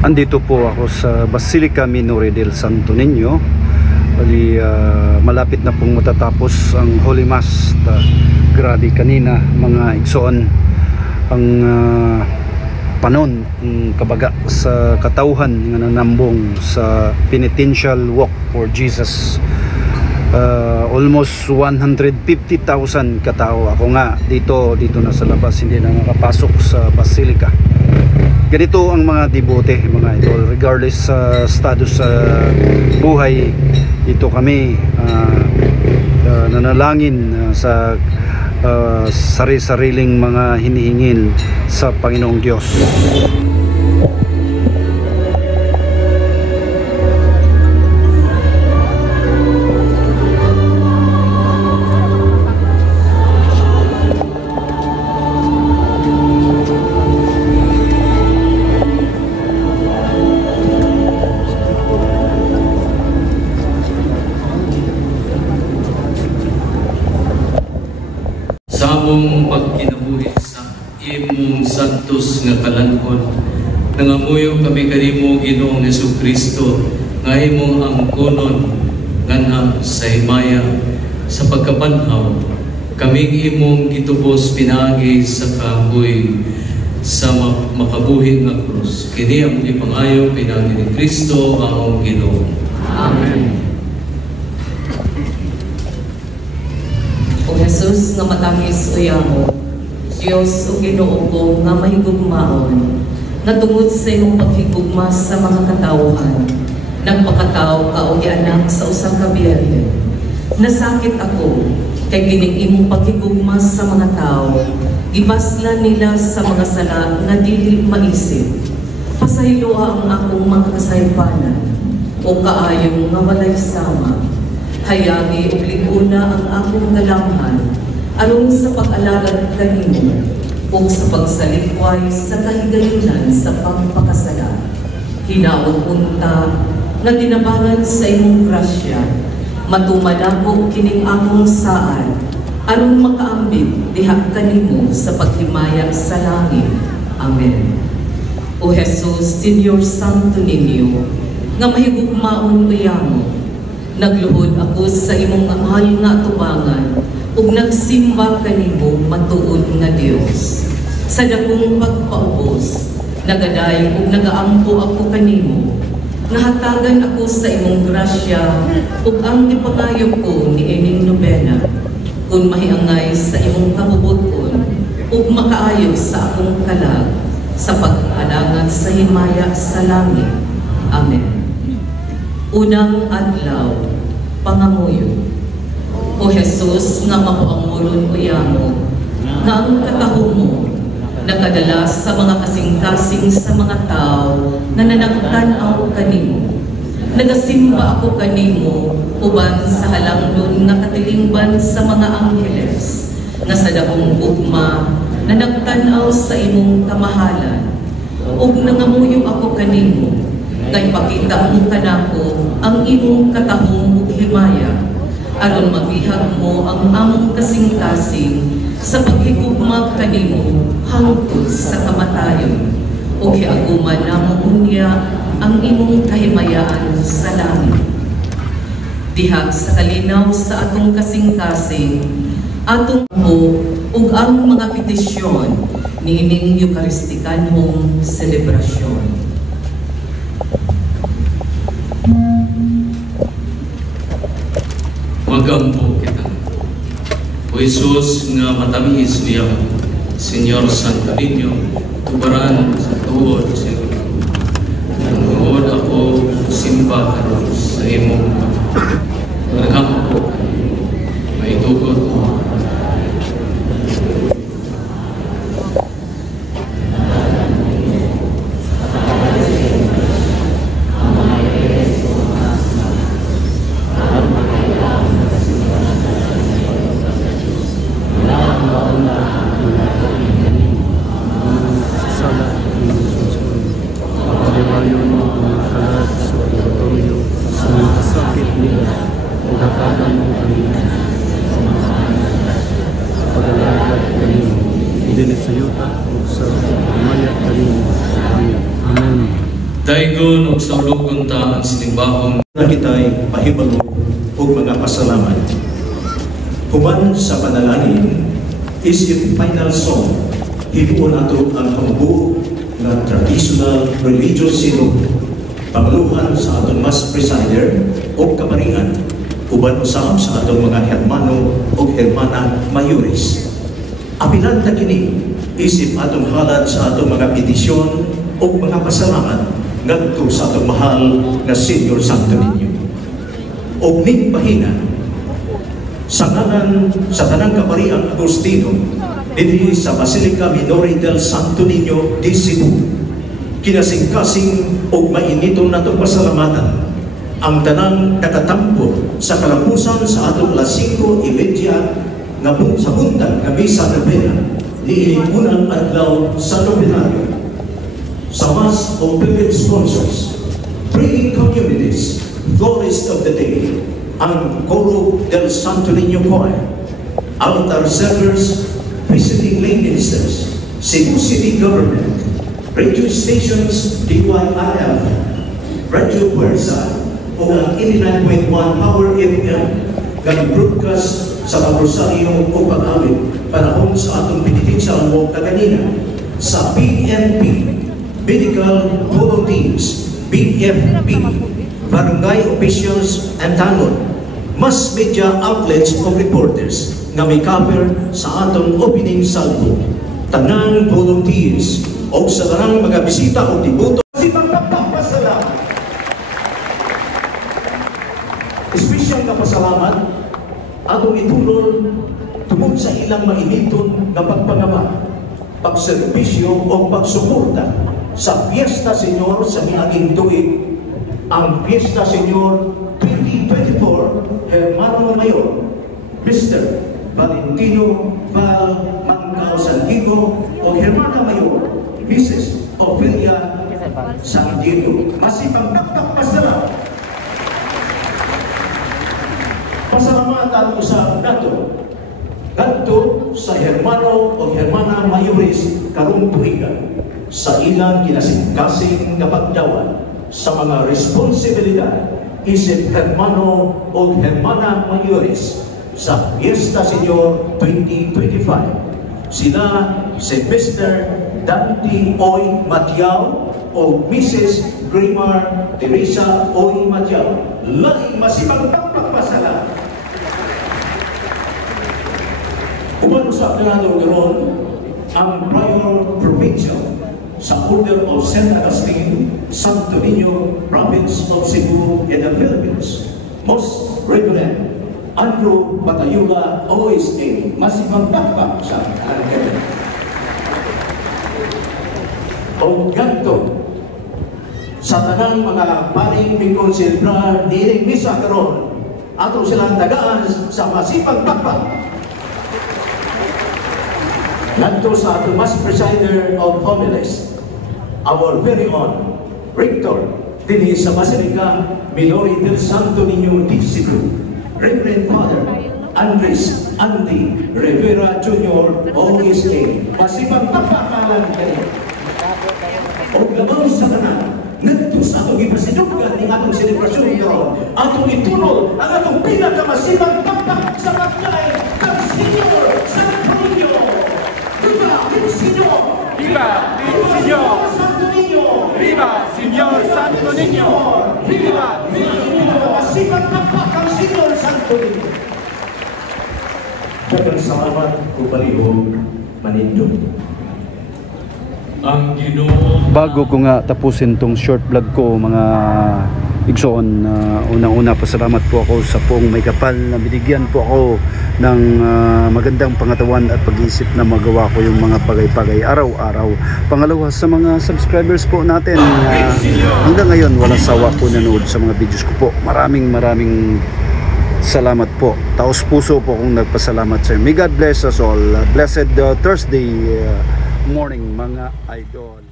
Andito po ako sa Basilica Minore del Santo Niño. Bali, malapit na pong matatapos ang Holy Mass. Grabe kanina mga igsoon ang panon, ang kabaga sa katauhan nga nanambong sa penitential walk for Jesus. Almost 150,000 katao. Ako nga dito na sa labas, hindi na nakapasok sa Basilica. Ganito ang mga debote, mga idol, regardless sa status sa buhay. Dito kami nanalangin sa sari-sariling mga hinihingin sa Panginoong Diyos. Sabong pagkinabuhi sa imong santos nga kalanhon, nangamuyo kami kanimo Ginoong Jesucristo, nga imong angkonon nganha sa himaya sa pagkabanhaw, kaming imong gitubos pinaagi sa kabuhi sa makabuhi nga krus. Kini ang ipangayo pinaagi ni Kristo ang Ginoo. Amen. O Jesus nga matangis uyamo, Diyos o Ginoo ko nga mahigugmaon, nga tungod sa imong paghigugma sa mga katawhan, nagpakatao ka o gianak sa usang ka biyaya. Nasakit ako kay kining imong paghigugma sa mga tao, gibaslan nila sa mga sala nga dili maisip. Pasahiloa ang akong mga kasaypanan, o kaayong nga walay sama. Hayagi ug liguna ang akong galamhan aron sa pag-alagad kanimo ug sa pagsalikway sa kahigayunan sa pagpakasala. Hinaot unta nga tinabangan sa imong grasya, matumanako kining akong saan aron makaambit diha kanimo sa paghimaya sa langit. Amen. O Jesus, Señor Santo Niño, nga mahigugmaon uyamo, nagluhod ako sa imong mahal nga tubangan ug nagsimba kanimo matuod nga Dios. Sa dakong pagpaubos, nagadayon ug nagaampo ako kanimo, nahatagan ako sa imong grasya ug ang ipangayo ko ni ining nobena, kung mahiangay sa imong kabubuton ug makaayo sa akong kalag sa pag-alangan sa himaya sa langit. Amen. Unang adlaw, pangamuyo. O Jesus, nga makuanguron uyamo, nga ang katahom mo nakadala sa mga kasing-kasing sa mga tao na nanagtanaw kanimo. Nagasimba ako kanimo uban sa halangdon nga katilingban sa mga angheles, nga sa dakong ugma na nagtanaw sa imong kamahalan. Ug nangamuyo ako kanimo, kay pakita mo kanako ang imong katahom ug himaya, aron mabihag mo ang among kasing-kasing sa paghigugma kanimo hangtod sa kamatayon, ug hiaguman namo unya ang imong kahimayaan sa langit. Diha sa kalinaw sa atong kasing-kasing, atong mo ug ang mga petisyon niining Eukaristikanhong selebrasyon. Magampo kita. O Jesus nga matamis niya, Señor Santo Niño, tubaran sa tuod sa tuod ako simba karon sa imong magampo maitugot mo. Daigon o sa ulog kunta ang sinimbahong na kita'y mahibalo o mga pasalamat. Human sa panalangin, isip final song, hinuon nato ang pambuo ng traditional religious synod, pangluhan sa atong mas presider o kaparian, uban usab sa atong mga hermano o hermana mayores. Apilan ta kini, isip atong halad sa atong mga petisyon o mga pasalamat ngadto sa atong mahal na Senior Santo Niño. O ning bahina sa tanang kaparian Agustino dinhi sa Basilica Minore del Santo Niño di Cebu, kinasing-kasing og mainiton natong pasalamatan ang tanang nakatampo sa kalapusan sa atong alas 5:30 sa buntag nga misa novena ni unang adlaw sa nobenaryo sa Mass of Pilgrim Sponsors, praying communities, florist of the day, ang Coro del Santo Niño Choir, altar servers, visiting lay ministers, Cebu City Government, radio stations, DYRF, Radio Puersa, o ang 89.1 Power FM, galing broadcast sa Rosario o pag-awit panahon sa atong penitential walk na kanina sa PNP, Medical Volunteers, BFP, barangay officials and tanod, mass media outlets o reporters na may cover sa atong opening salvo, tanang volunteers o sa tanang mga bisita o tributo. Si pagpapasalamat, espesyal na pasalamat atong itulol tungod sa ilang mainiton na pagpangama, pagserbisyo o pagsuporta sa Fiesta Señor sa miaging tuig, ang Fiesta Señor 2024 Hermano Mayor Mr. Valentino Val Mancao Sandiego o Hermana Mayor Mrs. Ofelia Sandiego. Masipang pagpapasalamat. Pasalamatan usab nato ngadto sa hermano o hermana mayores karong tuiga sa ilang kinasing-kasing na pagdawan sa mga responsibilidad isip hermano o hermana mayores sa Fiesta Señor 2025. Sila si Mr. Dante Oy Matiao o Mrs. Grimar Teresa Oy Matiao. Laing masipang pagpapasalamat. Uban sa kanado garon ang Prior Provincial sa Order of St. Augustine, Santo Niño, Province of Cebu in the Philippines, Most Reverend Andrew Batayula OSA. Masipang pagpap sa Arangay. O ganto sa tanang mga paring mikonsilbrar niling misa karon, ato silang tagaan sa masipang pagpap. Ganto sa ato mas presider of homilies, our very own Rector dinhi sa Basilica Minore del Santo Niño di Cebu, Reverend Father Andres Andy Rivera Jr. OSA. Masipang pagpakalan kayo. O gabaw sa kanan, ngadto sa atong ipasidugan ng atong selebrasyon karon, atong itulol ang atong pinakamasipang pagpak sa pagkain ng Senyor Santo Niño. Viva el Señor! Viva el Señor! Santo Niño! Viva Señor Santo Niño! Viva el Señor! Masipang pagpak ang Senyor Santo Niño. Dagang salamat o palihog manindong. ang Ginoo. Bago ko nga tapusin tong short vlog ko mga igsoon, unang-una pasalamat po ako sa poong may kapal na binigyan po ako ng magandang pangatawan at pag-iisip na magawa ko yung mga bagay-bagay araw-araw. Pangalawa, sa mga subscribers po natin, hanggang ngayon walang sawa po nanood sa mga videos ko po. Maraming salamat po. Taos puso po akong nagpasalamat sa inyo. May God bless us all. Blessed Thursday morning mga idol.